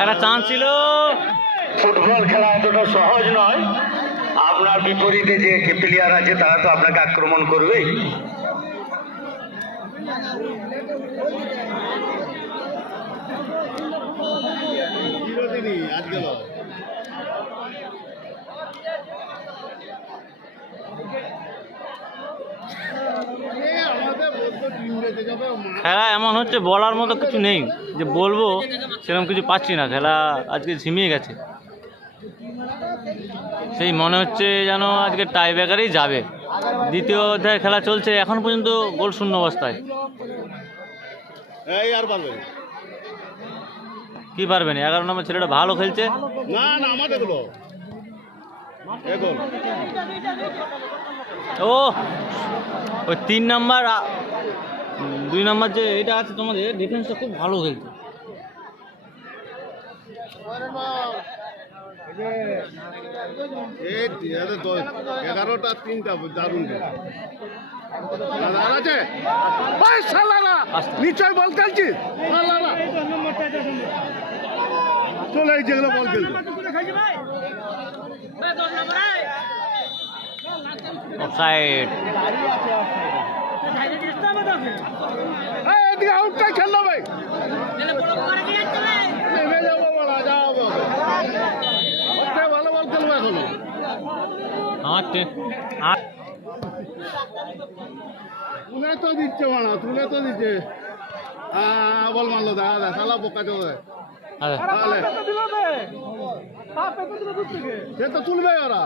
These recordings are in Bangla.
একটা চান্স ছিল। ফুটবল খেলা এতটা সহজ নয়। আপনার বিপরীতে যে প্লেয়ার আছে তারা তো আপনাকে আক্রমণ করবেই। খেলা এমন হচ্ছে বলার মতো কিছু নেই, যে বলবো সেরকম কিছু পাচ্ছি না। খেলা আজকে ঝিমিয়ে গেছে, সেই মনে হচ্ছে যেন আজকে টাই ব্রেকারেই যাবে। দ্বিতীয় অধ্যায়ে খেলা চলছে, এখন পর্যন্ত গোল শূন্য অবস্থায়। কি পারবেন? 11 নম্বর ছেলেটা ভালো খেলছে। ও ওই 3 নম্বর 2 নম্বর যে এটা আছে তোমাদের, ডিফেন্সটা খুব ভালো খেলছে। এগারোটা 3টা দারুণ আছে। নিশ্চয় বল খেলছি, চলে এই যেগুলো বল খেলছে। অফসাইড। এদিকে আউটটাই খেললো ভাই, নেমে যাবো বলা যাবো, ভালো বল খেলবো এখনো। তুলে তো দিচ্ছে মানা, তুলে তো দিচ্ছে। বল মারলো, দেখা যায় সালা বোকা চলে। সে তো তুলবে ওরা।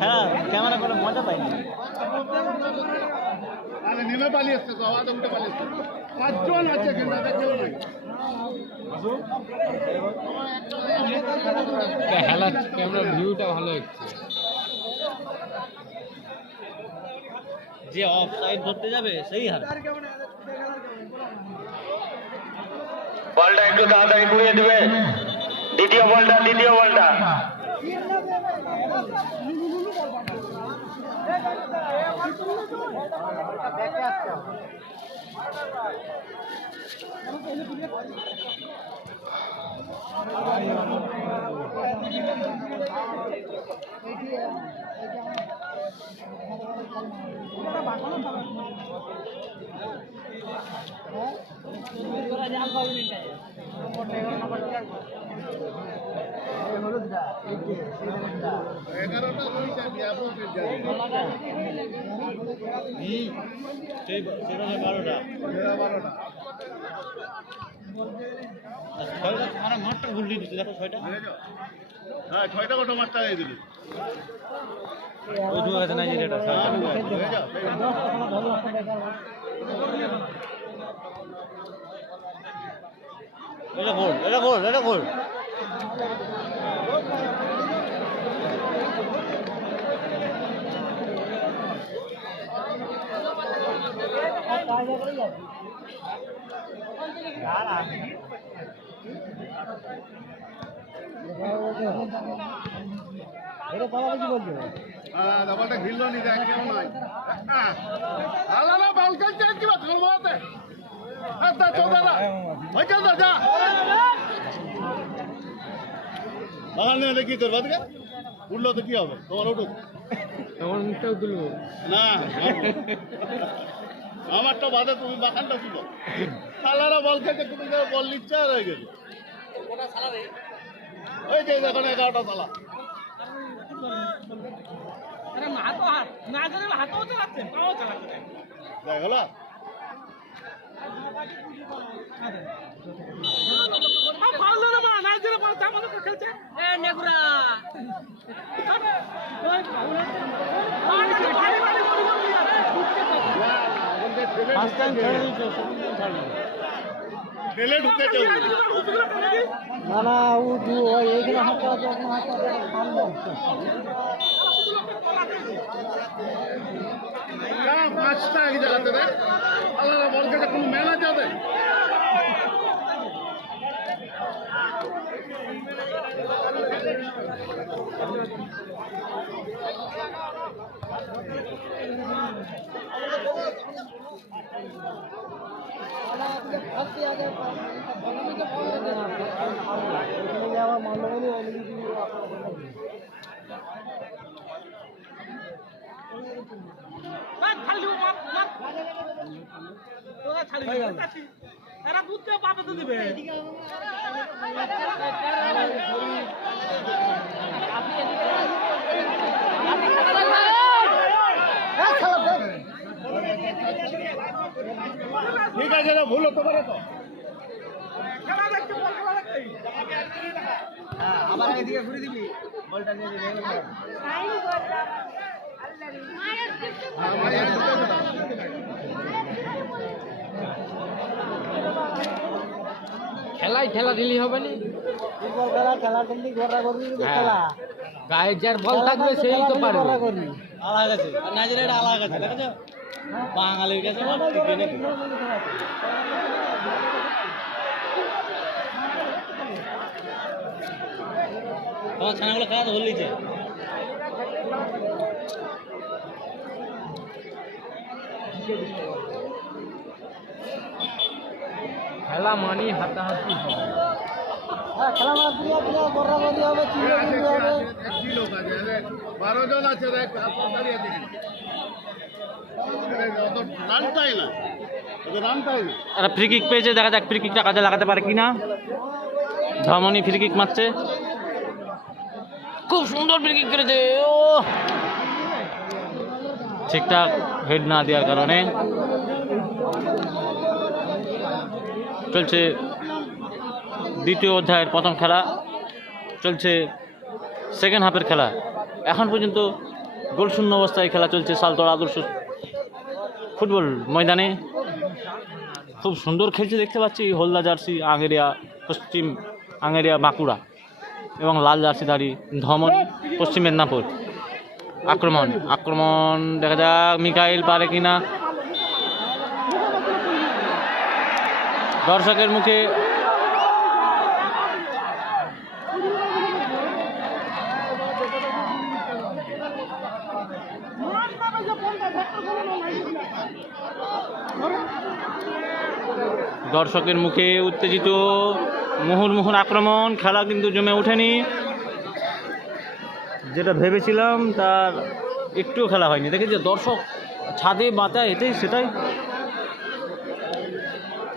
হ্যাঁ, ক্যামেরা করে মজা পাইনি। নেমে পালিয়ে এসছে তো, আওয়াজ উঠে পালিয়ে এসছে। 5 জন আছে কিন্তু কেউ নাই। খেলা ক্যামেরা ভিউটা ভালো হচ্ছে। যে অফসাইড ধরতে যাবে সেই হার। বলটা একটু তাড়াতাড়ি ঘুরিয়ে দেবে। দ্বিতীয় বলটা মাঠটা ঘুরলি দিচ্ছে, দেখো 6টা। হ্যাঁ 6টা গোটা মারটা দিয়ে দিলি। ওই ঢুকে গেছে নাইজেরিয়াটা। এটা গোল। ব্যাপারটা ঘিরল নি, দেখ কেউ নাই। বল খেলছে কি বা ধর্মতে কি তোর বাদকে উঠলো তো কি হবে? তোমার উঠো, তোমার মুখটাও তুলবো না আমারটা বাদে, তুমি বাখানটা ছিল। সালারা বল খেতে তুমি বল নিচ্ছে আর হয়ে গেছে। ওই যে এখন 11টা সালা দেখ হলো। ঠেলে ঢুকেছে না ও এইখানে হাত 5টা এক জায়গাতে দেখ আলাদা বল খেতে কোনো ম্যানেজ আছে। ঠিক আছে না, ভুল হতে পারে তো। আবার এদিকে ঘুরে দিবি বলটা নিয়ে খেলাই খেলা দিলি হবে না ফুটবল খেলা খেলা করলি ঘোরা করবি খেলা গায়ে যার বল থাকবে সেই তো পারবে আলাদা আছে নাইজেরিয়াটা আলাদা আছে দেখেছো বাঙালির কাছে বল টিকে নাকি তোমার ছানাগুলো খেলা তো হলিছে খেলা মানি হাতাহাতি হবে খেলা মারা পুরো পুরো বরাবরই হবে, চিড়ে হবে। 1 লোক আছে, 12 জন আছে, তাড়াতাড়ি আছে কিন্তু। অত রানটাই না, অত রানটাই না। একটা ফ্রি কিক পেয়েছে, দেখা যাক ফ্রি কিকটা কাজে লাগাতে পারে কিনা। ধমনী ফ্রি কিক মারছে, খুব সুন্দর ফ্রি কিক করেছে। ও ঠিকঠাক হেড না দেওয়ার কারণে চলছে দ্বিতীয় অধ্যায়ের প্রথম খেলা, চলছে সেকেন্ড হাফের খেলা। এখন পর্যন্ত গোলশূন্য অবস্থায় খেলা চলছে সালতোড়া আদর্শ ফুটবল ময়দানে। খুব সুন্দর খেলছে দেখতে পাচ্ছি, হলদা জার্সি আঙেরিয়া পশ্চিম আঙেরিয়া বাঁকুড়া এবং লাল জার্সিধারী ধমনী পশ্চিম মেদিনীপুর। আক্রমণ আক্রমণ দেখা যাক মিকাইল পারে কিনা। দর্শকের মুখে উত্তেজিত মুহুর্মুহুর আক্রমণ। খেলা কিন্তু জমে ওঠেনি, যেটা ভেবেছিলাম তার একটুও খেলা হয়নি। দেখেছি দর্শক ছাদে বাতায় এটাই সেটাই।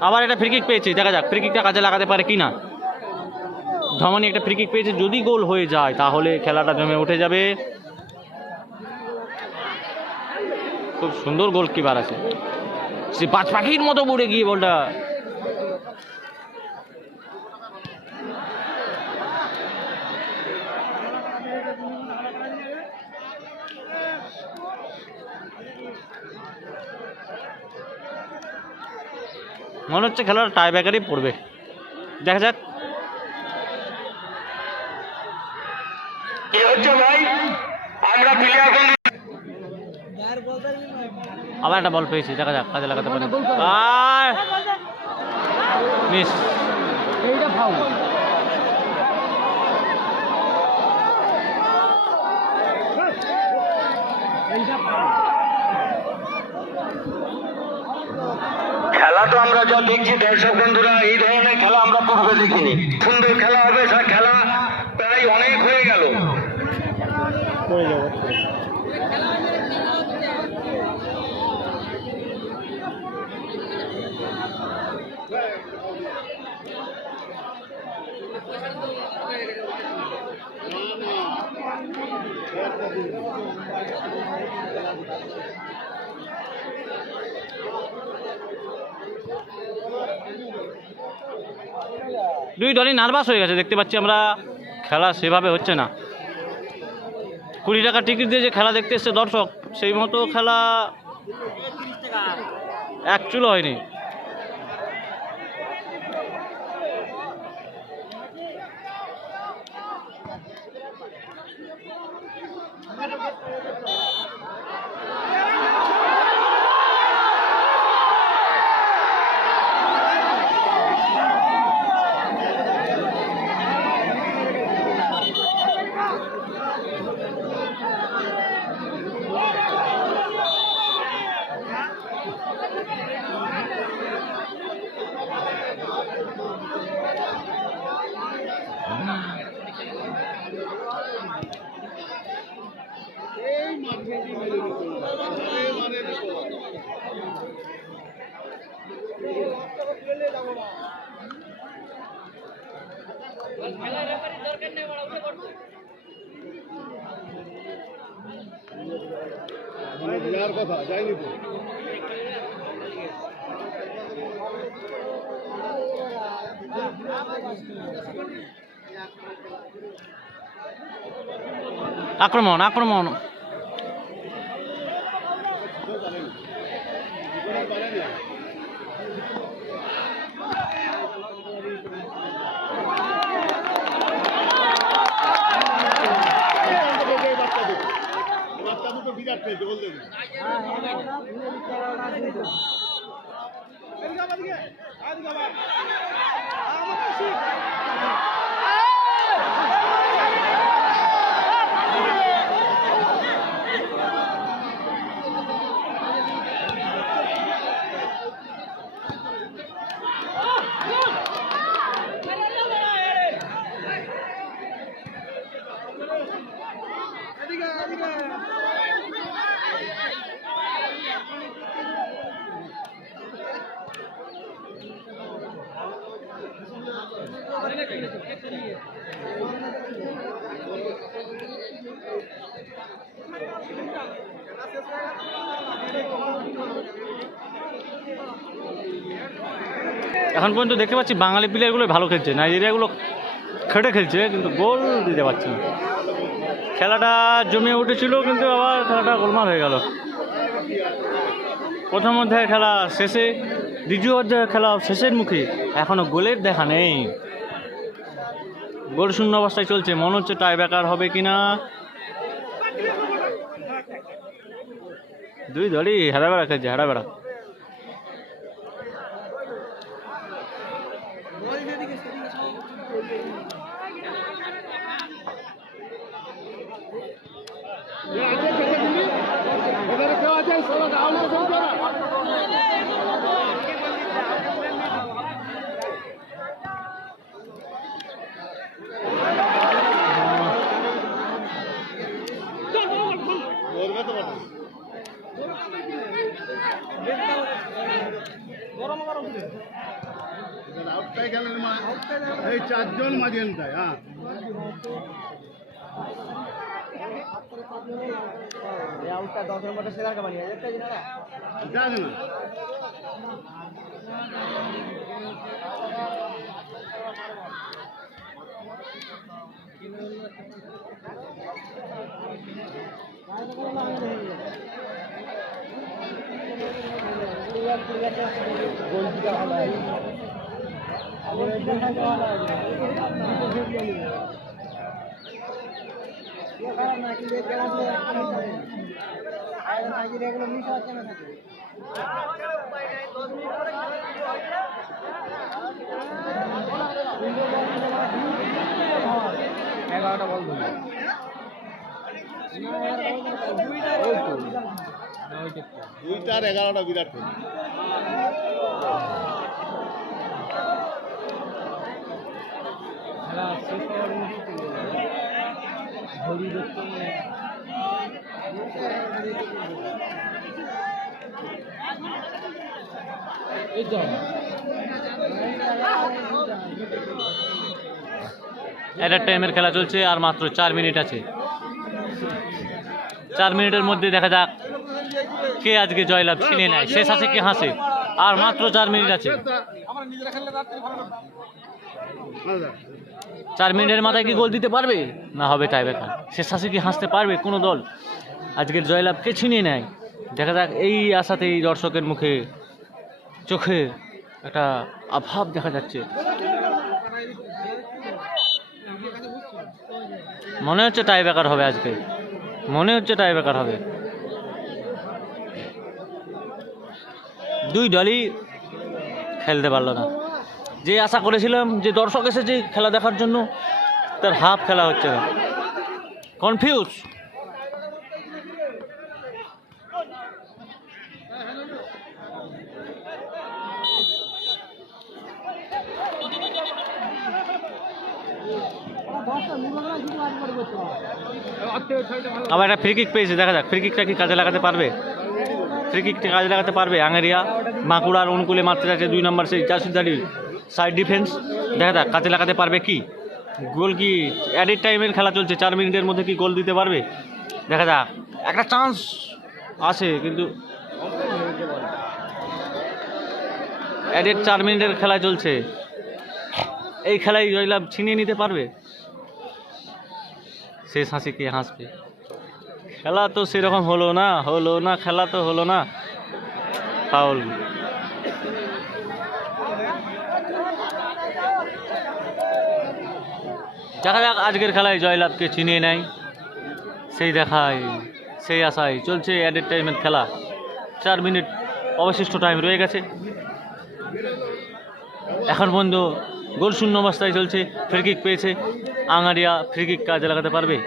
আবার একটা ফ্রি কিক পেয়েছে, দেখা যাক ফ্রি কিকটা কাজে লাগাতে পারে কি না। ধমনী একটা ফ্রি কিক পেয়েছে, যদি গোল হয়ে যায় তাহলে খেলাটা জমে উঠে যাবে। খুব সুন্দর গোলকিপার আছে, সে পাঁচ পাখির মতো উড়ে গিয়ে বলটা মনে হচ্ছে খেলার টাই ব্রেকারই পড়বে। দেখা যাক কি হচ্ছে ভাই, আমরা প্লেয়ার আবার একটা বল পেয়েছি, দেখা যাক কাজে লাগাতে পারে। আর মিস, এইটা ফাউল। খেলা তো আমরা যা দেখছি দর্শক বন্ধুরা, এই ধরনের খেলা আমরা পূর্বে দেখিনি। সুন্দর খেলা হবে, খেলা প্রায় অনেক হয়ে গেল। দুই দলই নার্ভাস হয়ে গেছে দেখতে পাচ্ছি আমরা। খেলা সেভাবে হচ্ছে না। 20 টাকা টিকিট দিয়ে যে খেলা দেখতে এসছে দর্শক, সেই মতো খেলা অ্যাকচুয়ালি হয়নি। যাওয়ার কথা যায়নি তো। আক্রমণ আক্রমণ বাচ্চা দুটো বিরাট পেয়েছে বলতে এখন পর্যন্ত দেখতে পাচ্ছি বাঙালি প্লেয়ারগুলো ভালো খেলছে, নাইজেরিয়াগুলো খেটে খেলছে কিন্তু গোল দিতে পারছে না। খেলাটা জমে উঠেছিল কিন্তু আবার খেলাটা গোলমাল হয়ে গেল। প্রথম অধ্যায়ের খেলা শেষে, দ্বিতীয় অধ্যায়ের খেলা শেষের মুখে, এখনও গোলের দেখা নেই। গোল শূন্য অবস্থায় চলছে, মনে হচ্ছে টাই ব্রেকার হবে কিনা। দুই দলই হারাবেড়া খেলছে, হারাবেড়া। কেউ আছে আউটটাই খেলেন মা, এই চারজন মাঝেনটায়। হ্যাঁ জানি না দুইটার 11টা বিরাট কোহলি। খেলা শেষ হওয়ার ঘড়ি দেখতে এই তো একটা টাইমের খেলা চলছে, আর মাত্র 4 মিনিট আছে। 4 মিনিটের মধ্যে দেখা যাক কে আজকে জয়লাভ ছিনিয়ে নেয়, শেষ আছে কি হাসে। আর মাত্র 4 মিনিট আছে। 4 মিনিটের মাথায় কি গোল দিতে পারবে, না হবে টাই ব্রেকার। শেষ আছে কি হাসতে পারবে কোনো দল, আজকের জয়লাভ কে ছিনিয়ে নেয় দেখা যাক। এই আশাতেই দর্শকের মুখে চোখে একটা অভাব দেখা যাচ্ছে। মনে হচ্ছে টাই ব্রেকার হবে আজকে, মনে হচ্ছে টাই ব্রেকার হবে। দুই দলই খেলতে পারলো না। যে আশা করেছিলাম যে দর্শক এসেছে খেলা দেখার জন্য, তার হাফ খেলা হচ্ছে না, কনফিউজ। আবার একটা ফ্রি কিক পেয়েছে, দেখা যাক ফ্রি কিকটা কি কাজে লাগাতে পারবে, ফ্রি কিকটা কাজে লাগাতে পারবে আঙেরিয়া। বাঁকুড়ার অনুকূলে মারতে যাচ্ছে 2 নম্বর সেই জার্সিদারি সাইড ডিফেন্স, দেখা যাক কাজে লাগাতে পারবে কি। গোল কি অ্যাডেড টাইমের খেলা চলছে, 4 মিনিটের মধ্যে কি গোল দিতে পারবে, দেখা যাক। একটা চান্স আছে কিন্তু অ্যাডেড 4 মিনিটের খেলা চলছে, এই খেলায় জয়লাভ ছিনিয়ে নিতে পারবে, শেষ হাসি কে হাসবে। খেলা তো সেরকম হলো না, খেলা তো হলো না, ফাউল। দেখা যাক আজকের খেলায় জয়লাভকে ছিনিয়ে নেয়, সেই দেখায় সেই আশায় চলছে অ্যাডেড টাইমের খেলা। 4 মিনিট অবশিষ্ট টাইম রয়ে গেছে, এখন পর্যন্ত গোল শূন্য অবস্থায় চলছে। ফ্রি কিক পেয়েছে আঙারিয়া, ফ্রি কিক কাজে লাগাতে পারবে।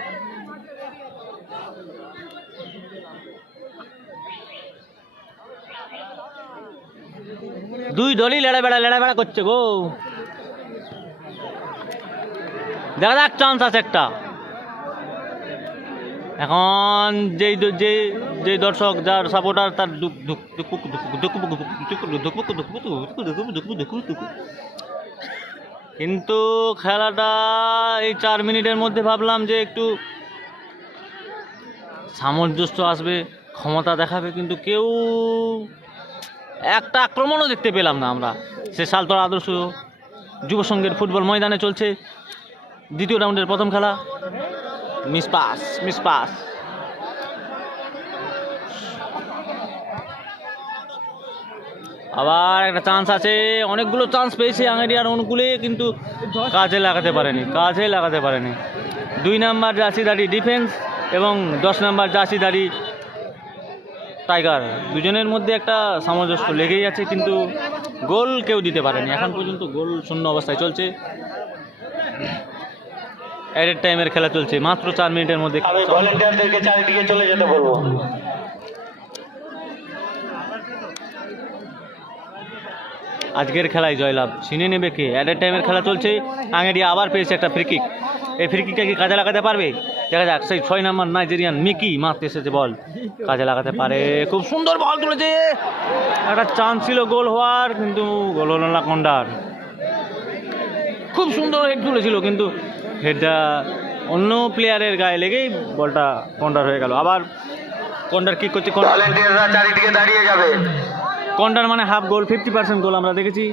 দুই দলই লেড়া করছে গো, দেখা যাক চান্স আছে একটা। এখন যেই দর্শক যার সাপোর্টার তার কিন্তু খেলাটা এই 4 মিনিটের মধ্যে ভাবলাম যে একটু সামঞ্জস্য আসবে, ক্ষমতা দেখাবে, কিন্তু কেউ একটা আক্রমণও দেখতে পেলাম না আমরা। সে সালতোড়া আদর্শ যুব সংঘের ফুটবল ময়দানে চলছে দ্বিতীয় রাউন্ডের প্রথম খেলা। মিস পাস আবার একটা চান্স আছে, অনেকগুলো চান্স পেয়েছে আঙেরিয়ার অনুকূলে, কিন্তু কাজে লাগাতে পারেনি। 2 নম্বর জার্সিদারি ডিফেন্স এবং 10 নম্বর জার্সিদারি টাইগার, দুজনের মধ্যে একটা সামঞ্জস্য লেগেই আছে, কিন্তু গোল কেউ দিতে পারেনি এখন পর্যন্ত। গোল শূন্য অবস্থায় চলছে, অ্যাডেড টাইমের খেলা চলছে মাত্র 4 মিনিটের মধ্যে। আমি ভলেন্টিয়ারদেরকে চারিদিকে চলে যেতে বলবো। আজকের খেলায় জয়লাভ ছিনে নেবে কে? অ্যাডেড টাইমের খেলা চলছে, আঙেরিয়া আবার পেয়েছে একটা ফ্রি কিক, এই ফ্রি কিকটা কি কাজে লাগাতে পারবে, দেখা যাক। সেই 6 নম্বর নাইজেরিয়ান মিকি মারতে এসেছে, বল কাজে লাগাতে পারে, খুব সুন্দর বল তুলেছে, একটা চান্স ছিল গোল হওয়ার, কিন্তু গোল হলো না। কন্ডার খুব সুন্দর হেড তুলেছিল, কিন্তু হেডটা অন্য প্লেয়ারের গায়ে লেগেই বলটা কন্ডার হয়ে গেল। আবার কন্ডার কিক করছে, ভলেন্টিয়াররা চারিদিকে দাঁড়িয়ে যাবে। কন্ডার মানে হাফ গোল, 50% গোল আমরা দেখেছি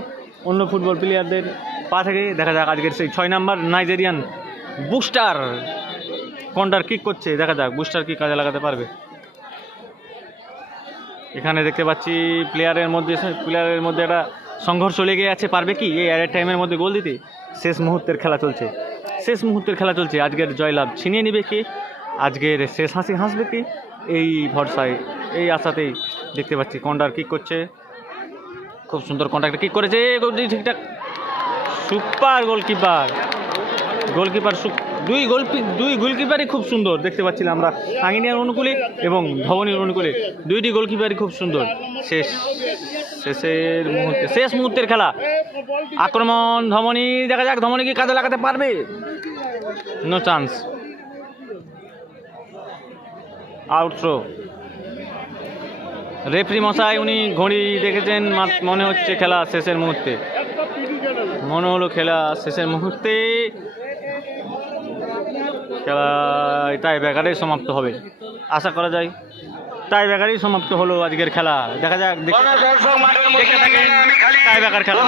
অন্য ফুটবল প্লেয়ারদের পা থেকে। দেখা যাক আজকের সেই 6 নম্বর নাইজেরিয়ান বুস্টার কন্ডার কিক করছে, দেখা যাক বুস্টার কি কাজে লাগাতে পারবে। এখানে দেখতে পাচ্ছি প্লেয়ারের মধ্যে একটা সংঘর্ষ লেগে আছে, পারবে কি এই অ্যাডেড টাইমের মধ্যে গোল দিতে? শেষ মুহূর্তের খেলা চলছে, আজকের জয়লাভ ছিনিয়ে নেবে কি, আজকের শেষ হাসি হাসবে কি, এই ভরসায় এই আশাতেই দেখতে পাচ্ছি। কন্ডার কিক করছে, খুব সুন্দর কন্ডাক্টে কিক করেছে, ঠিকঠাক, সুপার গোলকিপার দুই গোলকিপারই খুব সুন্দর দেখতে পাচ্ছিলাম আমরা, আঙিনিয়ার অনুকূলে এবং ধবনির অনুকূলে, দুইটি গোলকিপারই খুব সুন্দর। শেষ মুহূর্তের খেলা, আক্রমণ ধমনী, দেখা যাক ধমনী কি কাজে লাগাতে পারবে, no chance, out throw. Referee মশাই উনি ঘড়ি দেখেছেন, মনে হচ্ছে খেলা শেষের মুহূর্তে, খেলা টাই ব্রেকারেই সমাপ্ত হবে, আশা করা যায় টাই ব্রেকারেই সমাপ্ত হলো আজকের খেলা। দেখা যাক, দেখতে থাকেন টাই ব্রেকার খেলা।